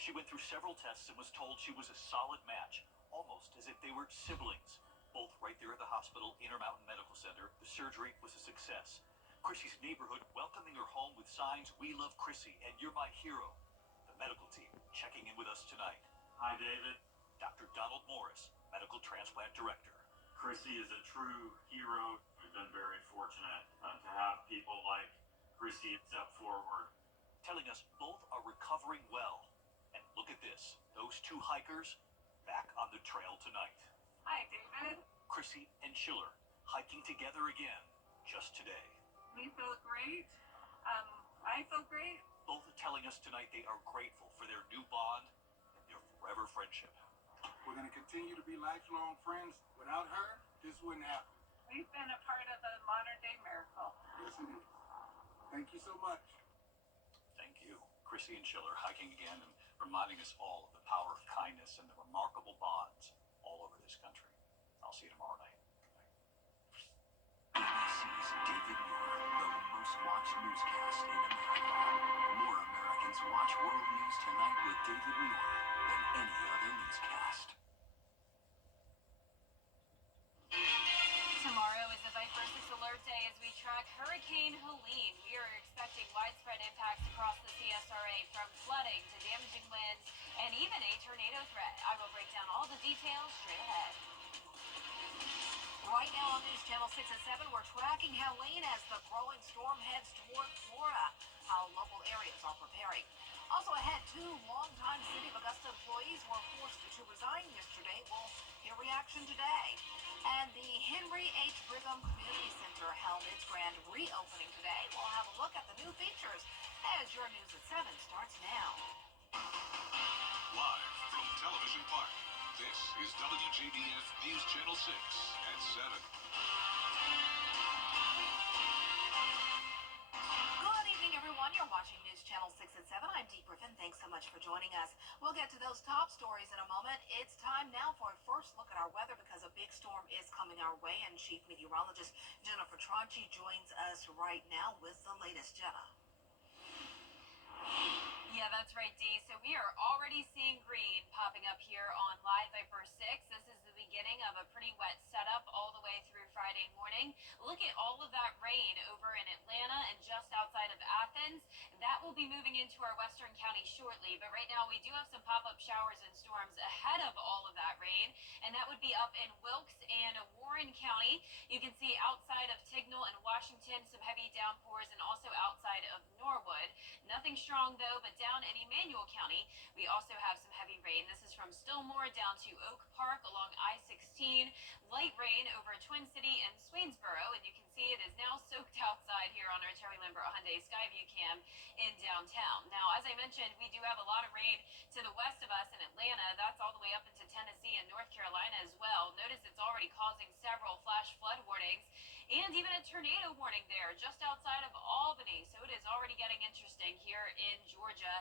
She went through several tests and was told she was a solid match, almost as if they were siblings. Both right there at the hospital, Intermountain Medical Center. The surgery was a success. Chrissy's neighborhood welcoming her home with signs, "We love Chrissy and you're my hero." The medical team checking in with us tonight. Hi, David. Dr. Donald Morris, Medical Transplant Director. Chrissy is a true hero. We've been very fortunate to have people like Chrissy step forward. Telling us both are recovering well. And look at this, those two hikers back on the trail tonight. Hi, David. Chrissy and Schiller hiking together again just today. We feel great. I feel great. Both are telling us tonight they are grateful for their new bond and their forever friendship. We're going to continue to be lifelong friends. Without her, this wouldn't happen. We've been a part of a modern-day miracle. Yes, it is. Thank you so much. Thank you. Chrissy and Schiller hiking again and reminding us all of the power of kindness and the remarkable bonds all over this country. I'll see you tomorrow night. ABC's David Muir, the most watched newscast in America. More Americans watch world news tonight with David Muir than any other newscast. Tomorrow is a Viper 6 alert day as we track Hurricane Helene. We are expecting widespread impacts across the CSRA, from flooding to damaging winds and even a tornado threat. I will break down all the details straight ahead. Right now on News Channel 6 at 7, we're tracking Helene as the growing storm heads toward Florida, how local areas are preparing. Also ahead, 2 longtime City of Augusta employees were forced to resign yesterday. We'll hear reaction today. And the Henry H. Brigham Community Center held its grand reopening today. We'll have a look at the new features as your News at 7 starts now. Live from Television Park, this is WJBF News Channel 6 at 7. Good evening, everyone. You're watching News Channel 6 at 7. I'm Dee Griffin. Thanks so much for joining us. We'll get to those top stories in a moment. It's time now for a first look at our weather because a big storm is coming our way, and Chief Meteorologist Jennifer Tranchi joins us right now with the latest. Jenna. Yeah, that's right, Dee. So we are already seeing green popping up here on Live Viper 6. This is the beginning of a pretty wet setup all the way through Friday morning. Look at all of that rain over in Atlanta and just outside of Athens. That will be moving into our western county shortly. But right now we do have some pop-up showers and storms ahead of all of that rain. And that would be up in Wilkes and Warren County. You can see outside of Tignal and Washington some heavy downpours, and also outside of Norwood. Nothing strong though, but down in Emmanuel County, we also have some heavy rain. This is from Stillmore down to Oak Park along I-16. Light rain over Twin City and Swainsboro, and you can see it is now soaked outside here on our Terry Lambert Hyundai Skyview cam in downtown. Now, as I mentioned, we do have a lot of rain to the west of us in Atlanta. That's all the way up into Tennessee and North Carolina as well. Notice it's already causing several flash flood warnings and even a tornado warning there just outside of Albany. So it is already getting interesting here in Georgia,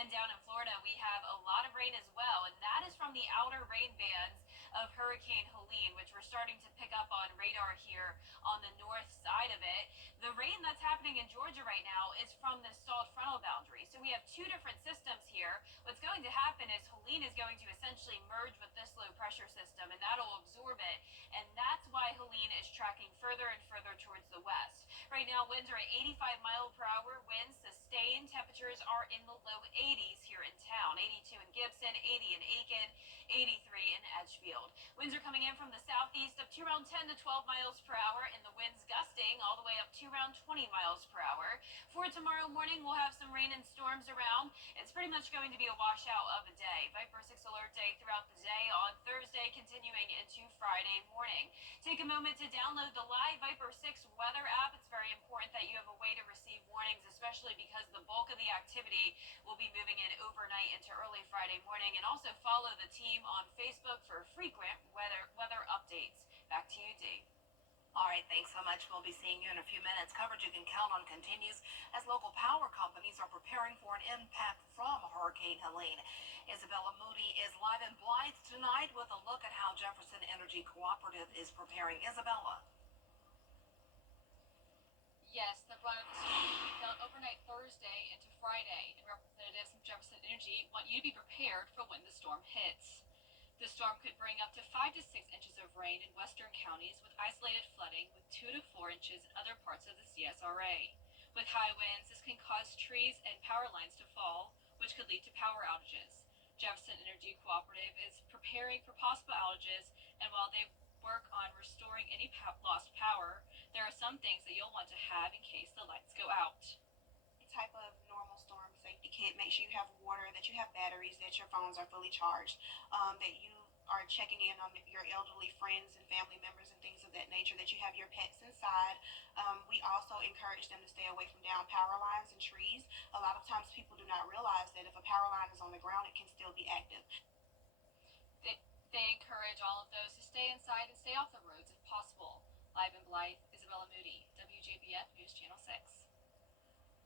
and down in Florida we have a lot of rain as well, and that is from the outer rain bands of Hurricane Helene, which we're starting to pick up on radar here on the north side of it. The rain that's happening in Georgia right now is from the stalled frontal boundary. So we have 2 different systems here. What's going to happen is Helene is going to essentially merge with this low pressure system, and that'll absorb it, and that's why Helene is tracking further and further towards the west. Right now winds are at 85-mile-per-hour winds, sustained. Temperatures are in the low 80s here in town. 82 in Gibson, 80 in Aiken, 83 in Edgefield. Winds are coming in from the southeast up to around 10 to 12 miles per hour, and the winds gusting all the way up to around 20 miles per hour. For tomorrow morning, we'll have some rain and storms around. It's pretty much going to be a washout of a day. Viper 6 alert day throughout the day on Thursday, continuing into Friday morning. Take a moment to download the Live Viper 6 weather app. It's very important that you have a way to receive warnings, especially because the bulk of the activity will be moving in overnight into early Friday morning. And also follow the team on Facebook for frequent weather updates. Back to you, Dee. All right, thanks so much. We'll be seeing you in a few minutes. Coverage you can count on continues as local power companies are preparing for an impact from Hurricane Helene. Isabella Moody is live in Blythe tonight with a look at how Jefferson Energy Cooperative is preparing. Isabella. Yes, the brunt of the storm will be felt overnight Thursday into Friday, and representatives from Jefferson Energy want you to be prepared for when the storm hits. The storm could bring up to 5 to 6 inches of rain in western counties with isolated flooding with 2 to 4 inches in other parts of the CSRA. With high winds, this can cause trees and power lines to fall, which could lead to power outages. Jefferson Energy Cooperative is preparing for possible outages, and while they work on restoring any lost power, there are some things that you'll want to have in case the lights go out. Type of normal storm safety kit. Make sure you have water, that you have batteries, that your phones are fully charged, that you are checking in on your elderly friends and family members and things of that nature, that you have your pets inside. We also encourage them to stay away from down power lines and trees. A lot of times people do not realize that if a power line is on the ground, it can still be active. They encourage all of those to stay inside and stay off the roads if possible. Live in Blythe, Isabella Moody, WJBF News Channel 6.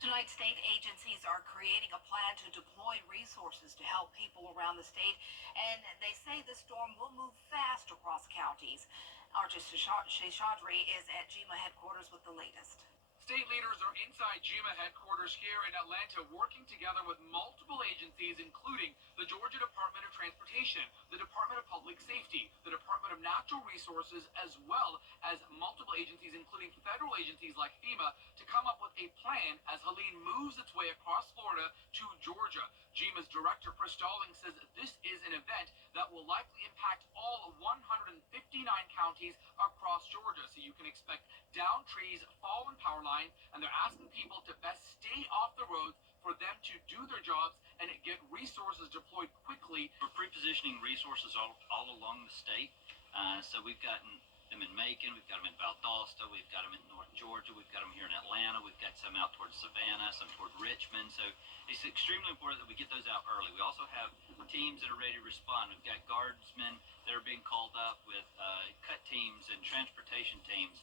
Tonight, state agencies are creating a plan to deploy resources to help people around the state, and they say the storm will move fast across counties. Archie Sheshadri is at GEMA headquarters with the latest. State leaders are inside GEMA headquarters here in Atlanta working together with multiple agencies, including the Georgia Department of Transportation, the Department of Public Safety, the Department of Natural Resources, as well as multiple agencies, including federal agencies like FEMA, to come up with a plan as Helene moves its way across Florida to Georgia. GEMA's director, Chris Stalling, says this is an event that will likely impact all 159 counties across Georgia, so you can expect downed trees, fallen power lines, and they're asking people to best stay off the roads for them to do their jobs and get resources deployed quickly. We're pre-positioning resources all along the state. So we've gotten them in Macon, we've got them in Valdosta, we've got them in North Georgia, we've got them here in Atlanta, we've got some out towards Savannah, some toward Richmond. So it's extremely important that we get those out early. We also have teams that are ready to respond. We've got guardsmen that are being called up with cut teams and transportation teams.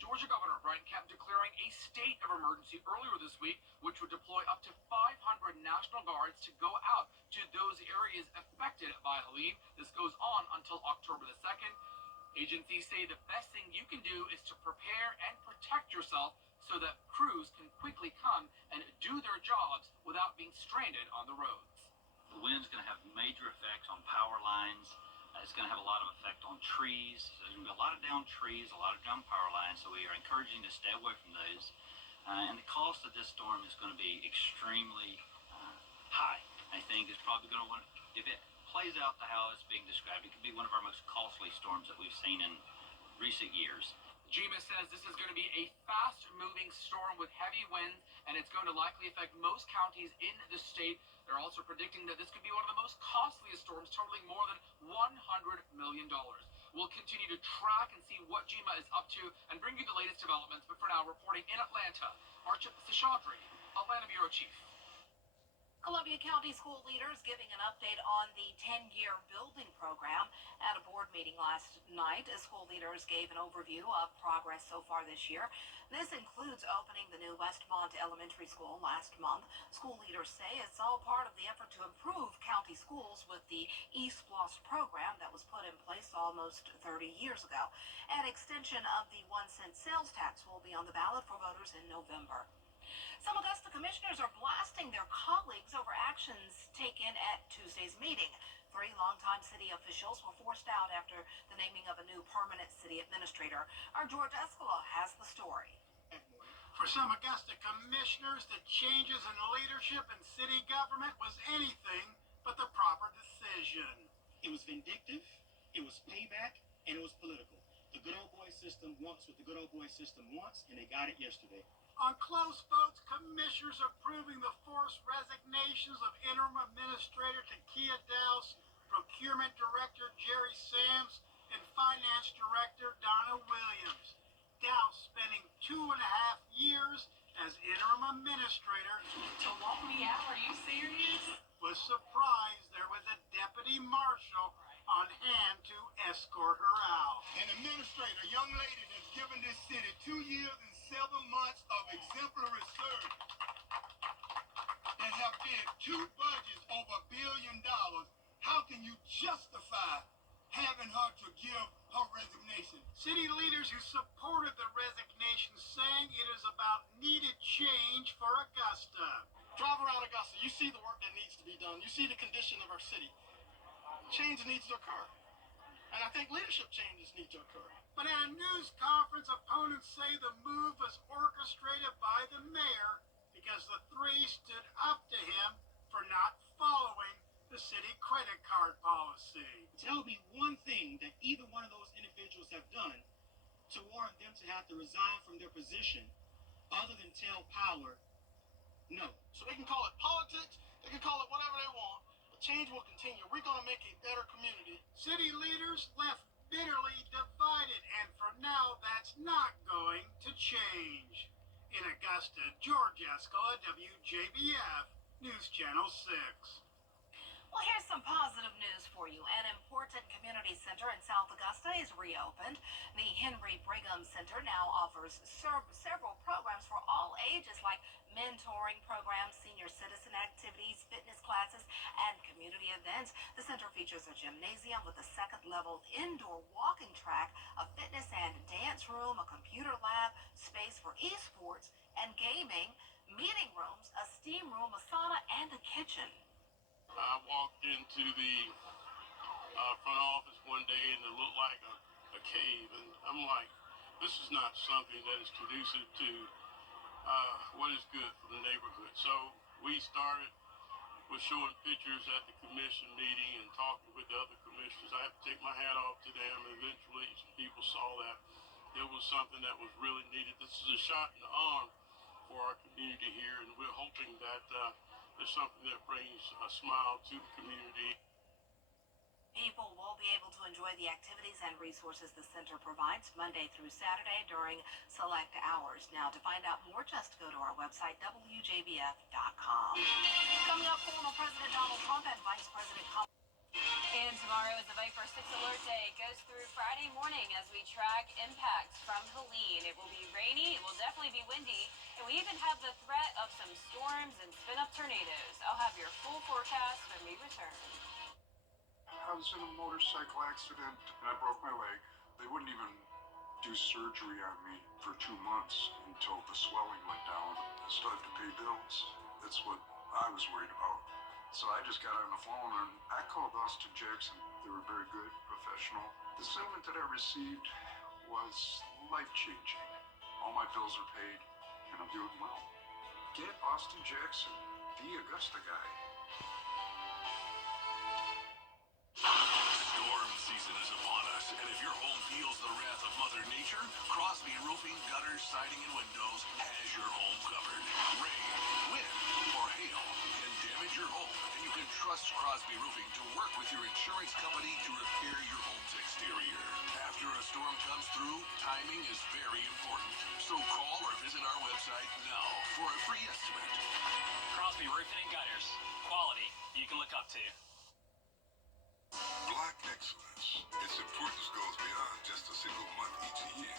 Georgia Governor Brian Kemp declaring a state of emergency earlier this week, which would deploy up to 500 National Guards to go out to those areas affected by Helene. This goes on until October the 2nd. Agencies say the best thing you can do is to prepare and protect yourself so that crews can quickly come and do their jobs without being stranded on the roads. The wind's going to have major effects on power lines. It's going to have a lot of effect on trees. So there's going to be a lot of downed trees, a lot of downed power lines, so we are encouraging to stay away from those. And the cost of this storm is going to be extremely high. I think it's probably going to, if it plays out to how it's being described, it could be one of our most costly storms that we've seen in recent years. GEMA says this is going to be a fast-moving storm with heavy winds, and it's going to likely affect most counties in the state. They're also predicting that this could be one of the most costliest storms, totaling more than $100 million. We'll continue to track and see what GEMA is up to and bring you the latest developments. But for now, reporting in Atlanta, Archie Sheshadri, Atlanta Bureau Chief. Columbia County school leaders giving an update on the 10-year building program at a board meeting last night. As school leaders gave an overview of progress so far this year. This includes opening the new Westmont Elementary School last month. School leaders say it's all part of the effort to improve county schools with the East Lost program that was put in place almost 30 years ago. An extension of the 1-cent sales tax will be on the ballot for voters in November. Some Augusta commissioners are blasting their colleagues over actions taken at Tuesday's meeting. 3 longtime city officials were forced out after the naming of a new permanent city administrator. Our George Escala has the story. For some Augusta commissioners, the changes in leadership and city government was anything but the proper decision. It was vindictive, it was payback, and it was political. The good old boy system wants what the good old boy system wants, and they got it yesterday. On close votes, commissioners approving the forced resignations of Interim Administrator Takia Dowse, Procurement Director Jerry Sams, and Finance Director Donna Williams. Dowse spending 2.5 years as Interim Administrator. To walk me out? Are you serious? Was surprised there was a deputy marshal on hand to escort her out. An administrator, a young lady that's given this city 2 years and 7 months of exemplary service, that have did 2 budgets over $1 billion. How can you justify having her to give her resignation? City leaders who supported the resignation saying it is about needed change for Augusta. Drive around Augusta, you see the work that needs to be done. You see the condition of our city. Change needs to occur. And I think leadership changes need to occur. But at a news conference, opponents say the move was orchestrated by the mayor because the three stood up to him for not following the city credit card policy. Tell me one thing that either one of those individuals have done to warrant them to have to resign from their position other than tell power no. So they can call it politics, they can call it whatever they want, but change will continue. We're going to make a better community. City leaders left bitterly divided, and for now, that's not going to change. In Augusta, George Escala, WJBF, News Channel 6. Well, here's some positive news for you. An important community center in South Augusta is reopened. The Henry Brigham Center now offers several programs for all ages, like mentoring programs, senior citizen activities, fitness classes, and community events. The center features a gymnasium with a second-level indoor walking track, a fitness and dance room, a computer lab, space for esports and gaming, meeting rooms, a steam room, a sauna, and a kitchen. I walked into the front office one day and it looked like a cave, and I'm like, this is not something that is conducive to what is good for the neighborhood. So we started with showing pictures at the commission meeting and talking with the other commissioners. I had to take my hat off to them, and eventually some people saw that it was something that was really needed. This is a shot in the arm for our community here, and we're hoping that there's something that brings a smile to the community. People will be able to enjoy the activities and resources the center provides Monday through Saturday during select hours. Now, to find out more, just go to our website, WJBF.com. Coming up, former President Donald Trump and Vice President Kamala. And tomorrow is the Viper 6 Alert Day. It goes through Friday morning as we track impacts from Helene. It will be rainy, it will definitely be windy, and we even have the threat of some storms and spin-up tornadoes. I'll have your full forecast when we return. I was in a motorcycle accident and I broke my leg. They wouldn't even do surgery on me for 2 months until the swelling went down. I still have to pay bills. That's what I was worried about. So I just got on the phone and I called Austin Jackson. They were very good, professional. The settlement that I received was life-changing. All my bills are paid and I'm doing well. Get Austin Jackson, the Augusta guy. Storm season is upon us, and if your home feels the wrath of Mother Nature, Crosby Roofing, Gutters, Siding, and Windows has your home covered. Rain, wind, or hail can damage your home, and you can trust Crosby Roofing to work with your insurance company to repair your home's exterior. After a storm comes through, timing is very important. So call or visit our website now for a free estimate. Crosby Roofing and Gutters. Quality you can look up to. Black excellence. Its importance goes beyond just a single month each year.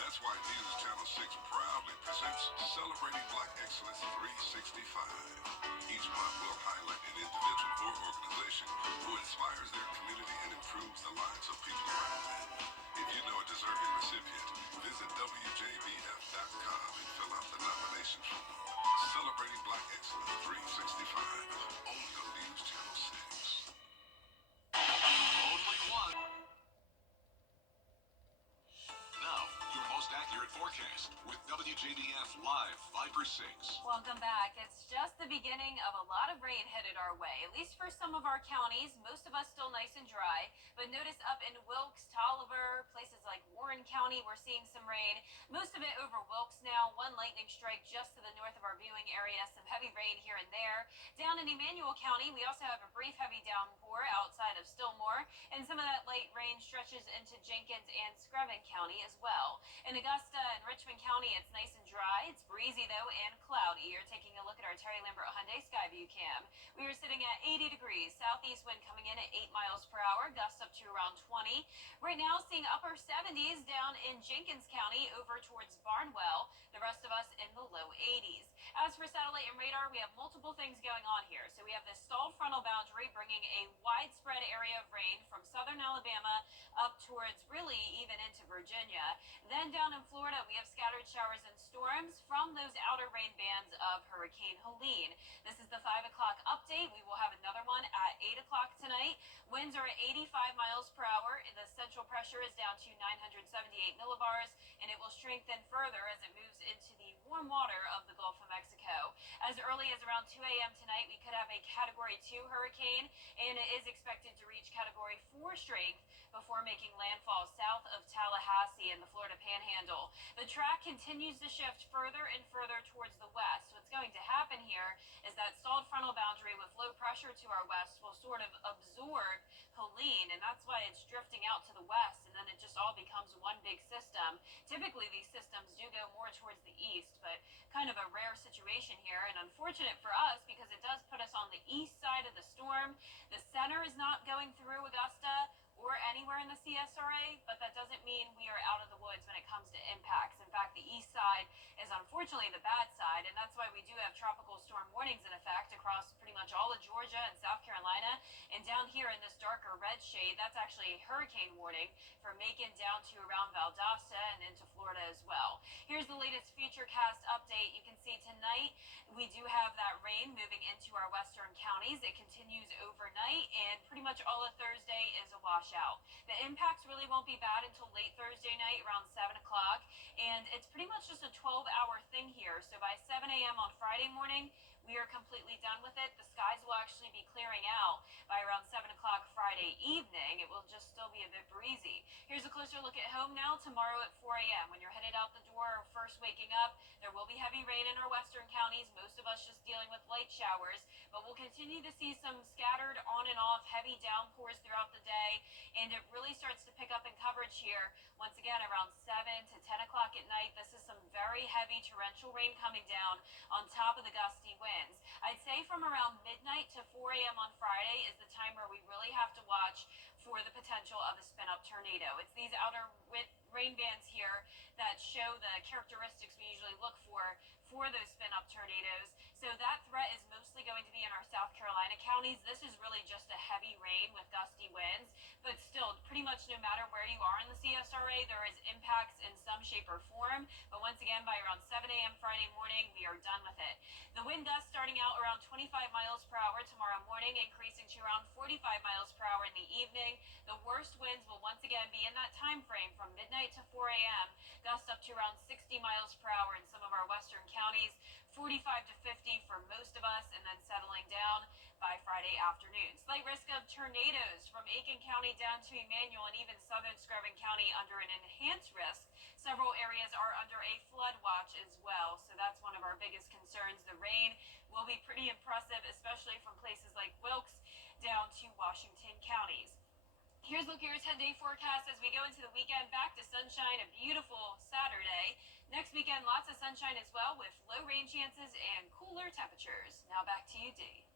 That's why News Channel 6 proudly presents Celebrating Black Excellence 365. Each month will highlight an individual or organization who inspires their community and improves the lives of people around them. If you know a deserving recipient, visit WJBF.com and fill out the nomination form. Celebrating Black Excellence 365. Only on News Channel 6. Only one. Now, your most accurate forecast with WJBF Live Viper 6. Welcome back. It's just the beginning of a lot of rain headed our way, at least for some of our counties. Most of us still nice and dry, but notice up in Wilkes, Tolliver, places like Warren County, we're seeing some rain. Most of it over Wilkes now. One lightning strike just to the north of our viewing area. Some heavy rain here and there. Down in Emmanuel County, we also have a brief heavy downpour outside of Stillmore, and some of that light rain stretches into Jenkins and Screven County as well. In Augusta and Richmond County, it's nice and dry. It's breezy though and cloudy. You're taking a look at our Terry Lambert Hyundai Skyview cam. We are sitting at 80 degrees. Southeast wind coming in at 8 miles per hour. Gusts up to around 20. Right now, seeing upper 70s down in Jenkins County over towards Barnwell. The rest of us in the low 80s. As for satellite and radar, we have multiple things going on here. So we have this stalled frontal boundary bringing a widespread area of rain from southern Alabama up towards really even into Virginia. Then down in Florida, we have scattered showers and storms from those outer rain bands of Hurricane Helene. This is the 5 o'clock update. We will have another winds are at 85 miles per hour, and the central pressure is down to 978 millibars, and it will strengthen further as it moves into the warm water of the Gulf of Mexico. As early as around 2 a.m. tonight, we could have a Category 2 hurricane, and it is expected to reach Category 4 strength before making landfall south of Tallahassee in the Florida Panhandle. The track continues to shift further and further towards the west. What's going to happen here is that stalled frontal boundary with low pressure to our west will sort of absorb Helene, and that's why it's drifting out to the west, and then it just all becomes one big system. Typically, these systems do go more towards the east, but kind of a rare situation here, and unfortunate for us because it does put us on the east side of the storm. The center is not going through Augusta or anywhere in the CSRA, but that doesn't mean we are out of the woods when it comes to impacts. In fact, the east side is unfortunately the bad side, and that's why we do have tropical storm warnings in effect across pretty much all of Georgia and South Carolina. And down here in this darker red shade, that's actually a hurricane warning from Macon down to around Valdosta and into Florida as well. Here's the latest Futurecast update. You can see tonight we do have that rain moving into our western counties. It continues overnight, and pretty much all of Thursday is a washout. The impacts really won't be bad until late Thursday night around 7 o'clock, and it's pretty much just a 12-hour thing here. So by 7 a.m. on Friday morning, we are completely done with it. The skies will actually be clearing out by around 7 o'clock Friday evening. It will just still be a bit breezy. Here's a closer look at home now. Tomorrow at 4 a.m. when you're headed out the door or first waking up, there will be heavy rain in our western counties. Most of us just dealing with light showers, but we'll continue to see some scattered on and off heavy downpours throughout the day, and it really starts to pick up in coverage here once again around 7 to 10 o'clock at night. This is some very heavy torrential rain coming down on top of the gusty winds. I'd say from around midnight to 4 a.m. on Friday is the time where we really have to watch for the potential of a spin-up tornado. It's these outer rain bands here that show the characteristics we usually look for those spin-up tornadoes. So that threat is mostly going to be in our South Carolina counties. This is really just a heavy rain with gusty winds, but still, pretty much no matter where you are in the CSRA, there is impacts in some shape or form. But once again, by around 7 a.m. Friday morning, we are done with it. The wind gusts starting out around 25 miles per hour tomorrow morning, increasing to around 45 miles per hour in the evening. The worst winds will once again be in that time frame from midnight to 4 a.m. Gusts up to around 60 miles per hour in some of our western counties, 45 to 50 for most of us, and then settling down by Friday afternoon. Slight risk of tornadoes from Aiken County down to Emmanuel and even southern Screven County under an enhanced risk. Several areas are under a flood watch as well, so that's one of our biggest concerns. The rain will be pretty impressive, especially from places like Wilkes down to Washington counties. Here's Look Here's 10-day forecast as we go into the weekend. Back to sunshine, a beautiful Saturday. Next weekend, lots of sunshine as well with low rain chances and cooler temperatures. Now back to you, Dee.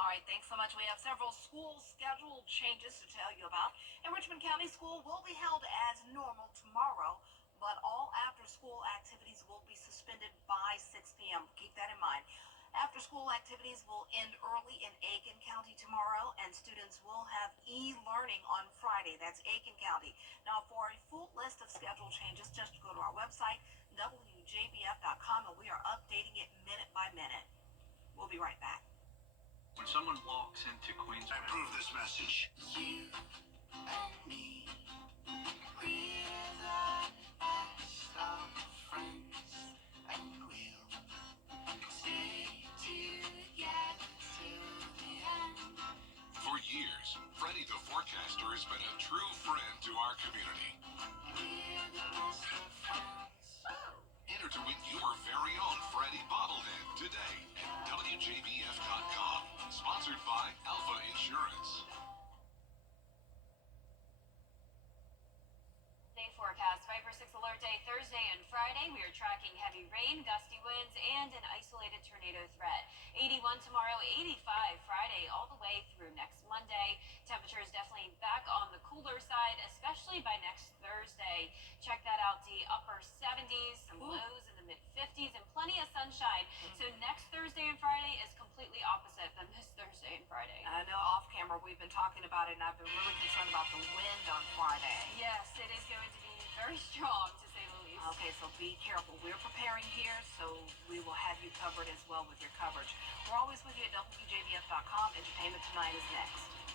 All right, thanks so much. We have several school schedule changes to tell you about. And Richmond County School will be held as normal tomorrow, but all after-school activities will be suspended by 6 p.m. Keep that in mind. After-school activities will end early in Aiken County tomorrow, and students will have e-learning on Friday. That's Aiken County. Now, for a full list of schedule changes, just go to our website, WJBF.com, and we are updating it minute by minute. We'll be right back. When someone walks into Queens, I approve this message. You and me, we're the best of friends, and we'll stay together till the end. For years, Freddie the Forecaster has been a true friend to our community. We're the best of friends. Enter to win your very own Freddie bobblehead today at WJBF.com. Sponsored by Alpha Insurance. Day forecast, 5 for 6 alert day Thursday and Friday. We are tracking heavy rain, gusty winds, and an isolated tornado threat. 81 tomorrow, 85 Friday, all the way through next Monday. Temperatures definitely back on the cooler side, especially by next Thursday. Check that out, the upper 70s, some lows in the mid-50s, and plenty of sunshine. So next Thursday and Friday is completely opposite than this Thursday and Friday. I know off camera we've been talking about it, and I've been really concerned about the wind on Friday. Yes, it is going to be very strong, to say the least. Okay, so be careful. We're preparing here, so we will have you covered as well with your coverage. We're always with you at WJBF.com. Entertainment Tonight is next.